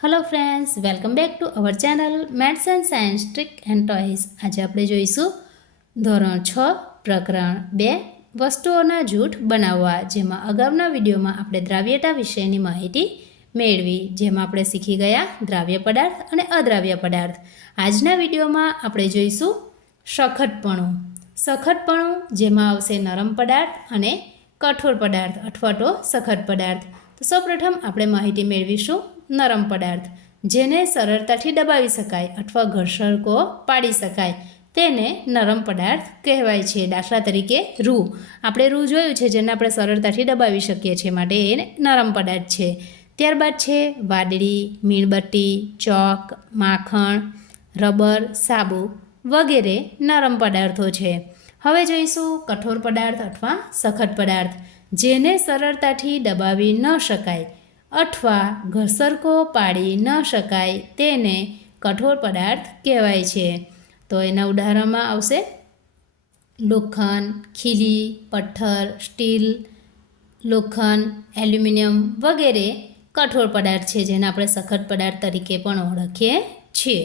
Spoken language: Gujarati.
Hello friends, welcome back to our channel maths and science trick and toys. आज આપણે જોઈશું ધોરણ 6 પ્રકરણ 2 વસ્તુઓના જૂથ બનાવવા, જેમાં અગાઉના વિડીયોમાં આપણે દ્રાવ્યતા વિશેની માહિતી મેળવી, જેમાં આપણે શીખી ગયા દ્રાવ્ય પદાર્થ અને અદ્રાવ્ય પદાર્થ। આજના વિડીયોમાં આપણે જોઈશું સખતપણું। સખતપણું જેમાં આવશે નરમ પદાર્થ અને કઠોર પદાર્થ અથવા તો સખત પદાર્થ। તો સૌપ્રથમ આપણે માહિતી મેળવીશું નરમ પદાર્થ, જેને સરળતાથી દબાવી શકાય અથવા ઘર્ષકો પાડી શકાય તેને નરમ પદાર્થ કહેવાય છે। દાખલા તરીકે રૂ, આપણે રૂ જોયું છે જેને આપણે સરળતાથી દબાવી શકીએ છીએ, માટે એ નરમ પદાર્થ છે। ત્યારબાદ છે વાદળી, મીણબત્તી, ચોક, માખણ, રબર, સાબુ વગેરે નરમ પદાર્થો છે। હવે જોઈશું કઠોર પદાર્થ અથવા સખત પદાર્થ, જેને સરળતાથી દબાવી ન શકાય અથવા ઘર્ષકો પાડી ન શકાય તેને કઠોર પદાર્થ કહેવાય છે। તો એના ઉદાહરણમાં આવશે લોખંડ, ખીલી, પથ્થર, સ્ટીલ, લોખંડ, એલ્યુમિનિયમ વગેરે કઠોર પદાર્થ છે, જેને આપણે સખત પદાર્થ તરીકે પણ ઓળખીએ છીએ।